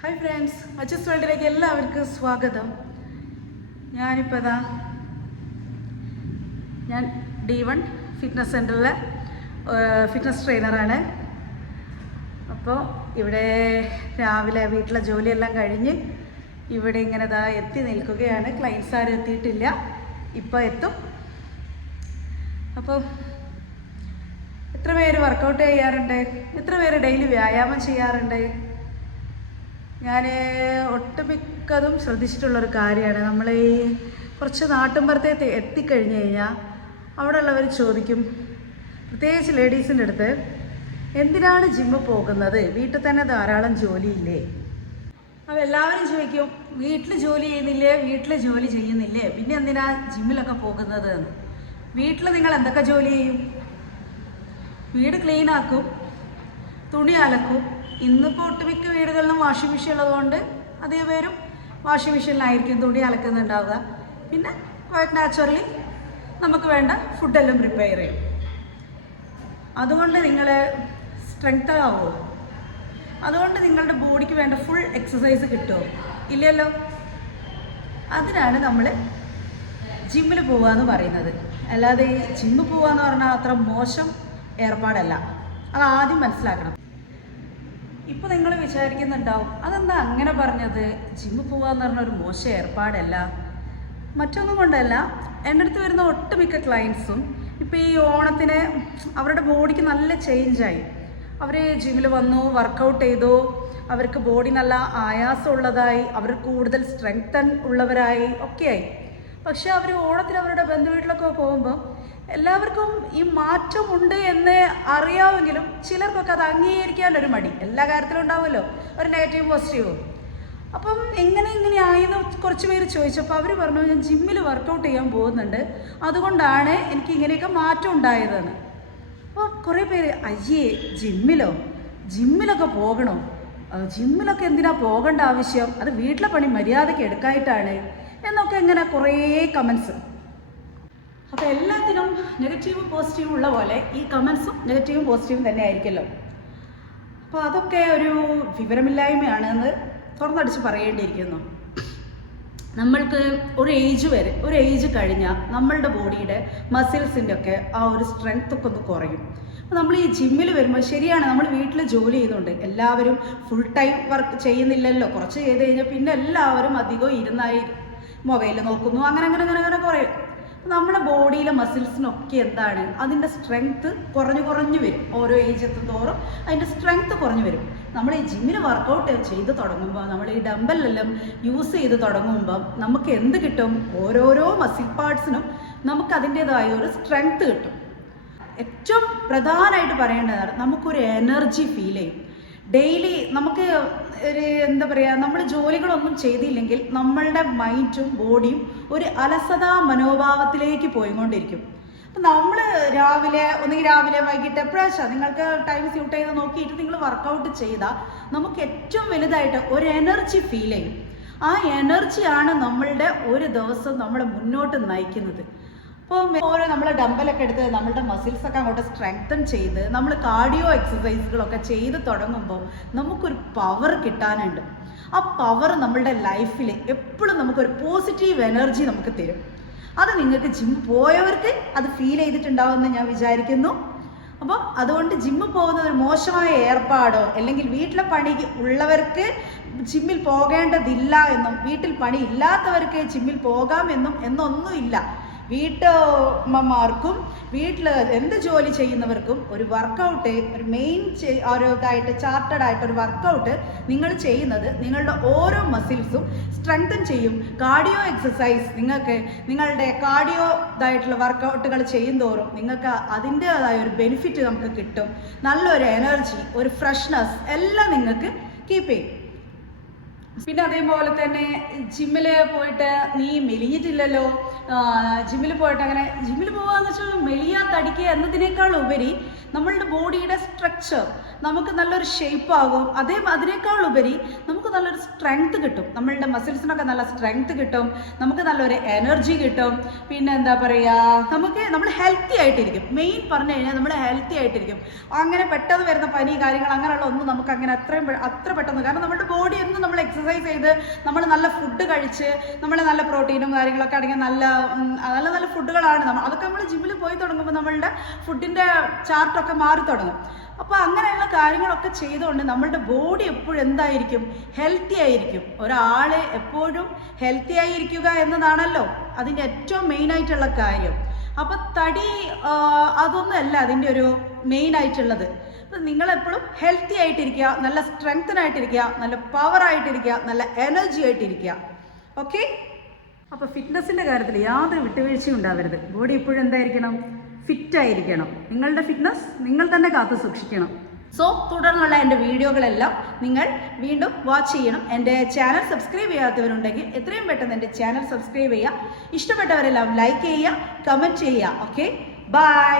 Hi friends, അച്ചസ് വേൾഡിലേക്ക് എല്ലാവർക്കും സ്വാഗതം. ഞാനിപ്പോൾ ഞാൻ D1 ഫിറ്റ്നസ് സെൻറ്ററിലെ ഫിറ്റ്നസ് ട്രെയിനറാണ്. അപ്പോൾ ഇവിടെ രാവിലെ വീട്ടിലെ ജോലിയെല്ലാം കഴിഞ്ഞ് ഇവിടെ ഇങ്ങനെ എത്തി നിൽക്കുകയാണ്. ക്ലയൻസ് ആരും എത്തിയിട്ടില്ല, ഇപ്പോൾ എത്തും. അപ്പോൾ എത്ര പേര് വർക്കൗട്ട് ചെയ്യാറുണ്ട്? എത്ര പേര് ഡെയിലി വ്യായാമം ചെയ്യാറുണ്ട്? ഞാൻ ഒട്ടുമിക്കതും ശ്രദ്ധിച്ചിട്ടുള്ളൊരു കാര്യമാണ്. നമ്മൾ ഈ കുറച്ച് നാട്ടിൻപുറത്തേക്ക് എത്തിക്കഴിഞ്ഞ് കഴിഞ്ഞാൽ അവിടെ ഉള്ളവർ ചോദിക്കും, പ്രത്യേകിച്ച് ലേഡീസിൻ്റെ അടുത്ത്, എന്തിനാണ് ജിമ്മിൽ പോകുന്നത്? വീട്ടിൽ തന്നെ ധാരാളം ജോലിയില്ലേ? അപ്പോൾ എല്ലാവരും ചോദിക്കും, വീട്ടിൽ ജോലി ചെയ്യുന്നില്ലേ, പിന്നെ എന്തിനാ ജിമ്മിലൊക്കെ പോകുന്നത് എന്ന്. വീട്ടിൽ നിങ്ങൾ എന്തൊക്കെ ജോലി ചെയ്യും? വീട് ക്ലീൻ ആക്കും, തുണി അലക്കും. ഇന്നിപ്പോൾ ഒട്ടുമിക്ക വീടുകളിലും വാഷിംഗ് മെഷീൻ ഉള്ളതുകൊണ്ട് അധികം പേരും വാഷിംഗ് മെഷീനിലായിരിക്കും തുണി അലക്കുന്നുണ്ടാവുക. പിന്നെ ക്വൈറ്റ് നാച്ചുറലി നമുക്ക് വേണ്ട ഫുഡെല്ലാം പ്രിപ്പയർ ചെയ്യും. അതുകൊണ്ട് നിങ്ങൾ സ്ട്രെങ്ത് ആവുമോ? അതുകൊണ്ട് നിങ്ങളുടെ ബോഡിക്ക് വേണ്ട ഫുൾ എക്സസൈസ് കിട്ടുമോ? ഇല്ലല്ലോ. അതിനാണ് നമ്മൾ ജിമ്മിൽ പോകുക എന്ന് പറയുന്നത്. അല്ലാതെ ഈ ജിമ്മിൽ പോകുക എന്ന് പറഞ്ഞാൽ അത്ര മോശം ഏർപ്പാടല്ല. അത് ആദ്യം മനസ്സിലാക്കണം. ഇപ്പോൾ നിങ്ങൾ വിചാരിക്കുന്നുണ്ടാവും, അതെന്താ അങ്ങനെ പറഞ്ഞത്? ജിമ്മിൽ പോകാമെന്ന് പറഞ്ഞ ഒരു മോശം ഏർപ്പാടല്ല. മറ്റൊന്നും കൊണ്ടല്ല, എൻ്റെ അടുത്ത് വരുന്ന ഒട്ടുമിക്ക ക്ലയൻസും ഇപ്പോൾ ഈ ഓണത്തിന് അവരുടെ ബോഡിക്ക് നല്ല ചേഞ്ചായി. അവർ ജിമ്മിൽ വന്നു, വർക്കൗട്ട് ചെയ്തു, അവർക്ക് ബോഡി നല്ല ആയാസമുള്ളതായി, അവർ കൂടുതൽ സ്ട്രെങ്തൻ ഉള്ളവരായി ഒക്കെയായി. പക്ഷെ അവർ ഓണത്തിന് അവരുടെ ബന്ധുവീട്ടിലൊക്കെ പോകുമ്പോൾ എല്ലാവർക്കും ഈ മാറ്റമുണ്ട് എന്ന് അറിയാമെങ്കിലും ചിലർക്കൊക്കെ അത് അംഗീകരിക്കാനൊരു മടി. എല്ലാ കാര്യത്തിലും ഉണ്ടാവുമല്ലോ ഒരു നെഗറ്റീവ് പോസിറ്റീവും. അപ്പം എങ്ങനെയായെന്ന് കുറച്ച് പേര് ചോദിച്ചപ്പോൾ അവർ പറഞ്ഞു, ഞാൻ ജിമ്മിൽ വർക്കൗട്ട് ചെയ്യാൻ പോകുന്നുണ്ട്, അതുകൊണ്ടാണ് എനിക്ക് ഇങ്ങനെയൊക്കെ മാറ്റം ഉണ്ടായതെന്ന്. അപ്പോൾ കുറേ പേര്, അയ്യേ ജിമ്മിലൊക്കെ പോകണോ? ജിമ്മിലൊക്കെ എന്തിനാ പോകേണ്ട ആവശ്യം? അത് വീട്ടിലെ പണി മര്യാദയ്ക്ക് എടുക്കായിട്ടാണ് എന്നൊക്കെ ഇങ്ങനെ കുറേ കമൻസ്. അപ്പോൾ എല്ലാത്തിനും നെഗറ്റീവും പോസിറ്റീവും ഉള്ള പോലെ ഈ കമൻസും നെഗറ്റീവും പോസിറ്റീവും തന്നെ ആയിരിക്കുമല്ലോ. അപ്പോൾ അതൊക്കെ ഒരു വിവരമില്ലായ്മയാണെന്ന് തുറന്നടിച്ച് പറയേണ്ടിയിരിക്കുന്നു. നമ്മൾക്ക് ഒരു ഏജ് കഴിഞ്ഞാൽ നമ്മളുടെ ബോഡിയുടെ മസിൽസിൻ്റെ ഒക്കെ ആ ഒരു സ്ട്രെങ്ത് ഒക്കെ ഒന്ന് കുറയും. അപ്പോൾ നമ്മൾ ഈ ജിമ്മിൽ വരുമ്പോൾ, ശരിയാണ്, നമ്മൾ വീട്ടിൽ ജോലി ചെയ്യുന്നുണ്ട്, എല്ലാവരും ഫുൾ ടൈം വർക്ക് ചെയ്യുന്നില്ലല്ലോ. കുറച്ച് ചെയ്ത് കഴിഞ്ഞാൽ പിന്നെ എല്ലാവരും അധികം ഇരുന്നായി മൊബൈൽ നോക്കുന്നു, അങ്ങനെ കുറയും. നമ്മുടെ ബോഡിയിലെ മസിൽസിനൊക്കെ എന്താണ്, അതിൻ്റെ സ്ട്രെങ്ത് കുറഞ്ഞു വരും. ഓരോ ഏജ് എത്തുന്തോറും അതിൻ്റെ സ്ട്രെങ്ത് കുറഞ്ഞു വരും. നമ്മൾ ഈ ജിമ്മിൽ വർക്കൗട്ട് ചെയ്ത് തുടങ്ങുമ്പോൾ, നമ്മൾ ഈ ഡമ്പലെല്ലാം യൂസ് ചെയ്ത് തുടങ്ങുമ്പം നമുക്ക് എന്ത് കിട്ടും? ഓരോരോ മസിൽ പാർട്സിനും നമുക്ക് അതിൻ്റേതായ ഒരു സ്ട്രെങ്ത് കിട്ടും. ഏറ്റവും പ്രധാനമായിട്ട് പറയേണ്ടതാണ്, നമുക്കൊരു എനർജി ഫീൽ ചെയ്യും. ഡെയിലി നമുക്ക് ഒരു എന്താ പറയുക, നമ്മൾ ജോലികളൊന്നും ചെയ്തില്ലെങ്കിൽ നമ്മളുടെ മൈൻഡും ബോഡിയും ഒരു അലസതാ മനോഭാവത്തിലേക്ക് പോയിക്കൊണ്ടിരിക്കും. അപ്പം നമ്മൾ രാവിലെ വൈകിട്ട് എപ്പോഴാച്ചാൽ നിങ്ങൾക്ക് ടൈം സ്യൂട്ട് ചെയ്ത് നോക്കിയിട്ട് നിങ്ങൾ വർക്കൗട്ട് ചെയ്താൽ നമുക്ക് ഏറ്റവും വലുതായിട്ട് ഒരു എനർജി ഫീൽ ചെയ്യും. ആ എനർജിയാണ് നമ്മളുടെ ഒരു ദിവസം നമ്മളെ മുന്നോട്ട് നയിക്കുന്നത്. അപ്പോൾ നമ്മൾ ഡമ്പലൊക്കെ എടുത്ത് നമ്മളുടെ മസിൽസൊക്കെ അങ്ങോട്ട് സ്ട്രെങ്തൻ ചെയ്ത് നമ്മൾ കാർഡിയോ എക്സസൈസുകളൊക്കെ ചെയ്ത് തുടങ്ങുമ്പോൾ നമുക്കൊരു പവർ കിട്ടാനുണ്ട്. ആ പവർ നമ്മളുടെ ലൈഫിൽ എപ്പോഴും നമുക്കൊരു പോസിറ്റീവ് എനർജി നമുക്ക് തരും. അത് നിങ്ങൾക്ക് ജിമ്മിൽ പോയവർക്ക് അത് ഫീൽ ചെയ്തിട്ടുണ്ടാവുമെന്ന് ഞാൻ വിചാരിക്കുന്നു. അപ്പം അതുകൊണ്ട് ജിമ്മിൽ പോകുന്നത് ഒരു മോശമായ ഏർപ്പാടോ അല്ലെങ്കിൽ വീട്ടിലെ പണി ഉള്ളവർക്ക് ജിമ്മിൽ പോകേണ്ടതില്ല എന്നും വീട്ടിൽ പണി ഇല്ലാത്തവർക്ക് ജിമ്മിൽ പോകാമെന്നും എന്നൊന്നുമില്ല. വീട്ടമ്മമാർക്കും വീട്ടിൽ എന്ത് ജോലി ചെയ്യുന്നവർക്കും ഒരു വർക്കൗട്ട്, ഒരു മെയിൻ ഇതായിട്ട് ചാർട്ടഡ് ആയിട്ടൊരു വർക്കൗട്ട് നിങ്ങൾ ചെയ്യുന്നത് നിങ്ങളുടെ ഓരോ മസിൽസും സ്ട്രെങ്തൻ ചെയ്യും. കാർഡിയോ എക്സസൈസ് നിങ്ങളുടെ കാർഡിയോ ഇതായിട്ടുള്ള വർക്കൗട്ടുകൾ ചെയ്യുന്തോറും നിങ്ങൾക്ക് അതിൻ്റേതായ ഒരു ബെനിഫിറ്റ് നമുക്ക് കിട്ടും. നല്ലൊരു എനർജി, ഒരു ഫ്രഷ്നെസ് എല്ലാം നിങ്ങൾക്ക് കീപ്പ് ചെയ്യും. പിന്നെ അതേപോലെ തന്നെ ജിമ്മിൽ പോയിട്ട് നീ മെലിഞ്ഞിട്ടില്ലല്ലോ, ജിമ്മിൽ പോകാന്ന് വെച്ചാൽ മെലിയാ തടിക്കുക എന്നതിനേക്കാൾ ഉപരി നമ്മളുടെ ബോഡിയുടെ സ്ട്രക്ചർ നമുക്ക് നല്ലൊരു ഷേപ്പ് ആകും. അതിനേക്കാൾ ഉപരി നമുക്ക് നല്ലൊരു സ്ട്രെങ്ത് കിട്ടും. നമ്മളുടെ മസിൽസിനൊക്കെ നല്ല സ്ട്രെങ്ത് കിട്ടും, നമുക്ക് നല്ലൊരു എനർജി കിട്ടും. പിന്നെ എന്താ പറയുക, നമ്മൾ ഹെൽത്തി ആയിട്ടിരിക്കും. മെയിൻ പറഞ്ഞു കഴിഞ്ഞാൽ നമ്മൾ ഹെൽത്തി ആയിട്ടിരിക്കും. അങ്ങനെ പെട്ടെന്ന് വരുന്ന പനി കാര്യങ്ങൾ അങ്ങനെയുള്ള ഒന്നും നമുക്ക് അങ്ങനെ അത്ര പെട്ടെന്ന്, കാരണം നമ്മുടെ ബോഡി എന്നും നമ്മൾ എക്സസൈസ് ചെയ്ത് നമ്മൾ നല്ല ഫുഡ് കഴിച്ച് നമ്മൾ നല്ല പ്രോട്ടീനും കാര്യങ്ങളൊക്കെ അടങ്ങിയ നല്ല നല്ല ഫുഡുകളാണ് അതൊക്കെ നമ്മൾ ജിമ്മിൽ പോയി തുടങ്ങുമ്പോൾ നമ്മളുടെ ഫുഡിൻ്റെ ചാർട്ടൊക്കെ മാറി തുടങ്ങും. അപ്പോൾ അങ്ങനെയുള്ള കാര്യങ്ങളൊക്കെ ചെയ്തുകൊണ്ട് നമ്മളുടെ ബോഡി എപ്പോഴും എന്തായിരിക്കും, ഹെൽത്തി ആയിരിക്കും. ഒരാൾ എപ്പോഴും ഹെൽത്തി ആയിരിക്കുക എന്നതാണല്ലോ അതിൻ്റെ ഏറ്റവും മെയിനായിട്ടുള്ള കാര്യം. അപ്പോൾ തടി അതൊന്നുമല്ല അതിൻ്റെ ഒരു മെയിനായിട്ടുള്ളത്. അപ്പം നിങ്ങളെപ്പോഴും ഹെൽത്തി ആയിട്ടിരിക്കുക, നല്ല സ്ട്രെങ്തനായിട്ടിരിക്കുക, നല്ല പവറായിട്ടിരിക്കുക, നല്ല എനർജി ആയിട്ടിരിക്കുക. ഓക്കെ. അപ്പോൾ ഫിറ്റ്നസിൻ്റെ കാര്യത്തിൽ യാതൊരു വിട്ടുവീഴ്ചയും ഉണ്ടാവരുത്. ബോഡി എപ്പോഴും എന്തായിരിക്കണം, ഫിറ്റായിരിക്കണം. നിങ്ങളുടെ ഫിറ്റ്നസ് നിങ്ങൾ തന്നെ കാത്തു സൂക്ഷിക്കണം. സോ തുടർന്നുള്ള എൻ്റെ വീഡിയോകളെല്ലാം നിങ്ങൾ വീണ്ടും വാച്ച് ചെയ്യണം. എൻ്റെ ചാനൽ സബ്സ്ക്രൈബ് ചെയ്യാത്തവരുണ്ടെങ്കിൽ എത്രയും പെട്ടെന്ന് എൻ്റെ ചാനൽ സബ്സ്ക്രൈബ് ചെയ്യുക. ഇഷ്ടപ്പെട്ടവരെല്ലാം ലൈക്ക് ചെയ്യുക, കമൻറ്റ് ചെയ്യുക. Okay, by.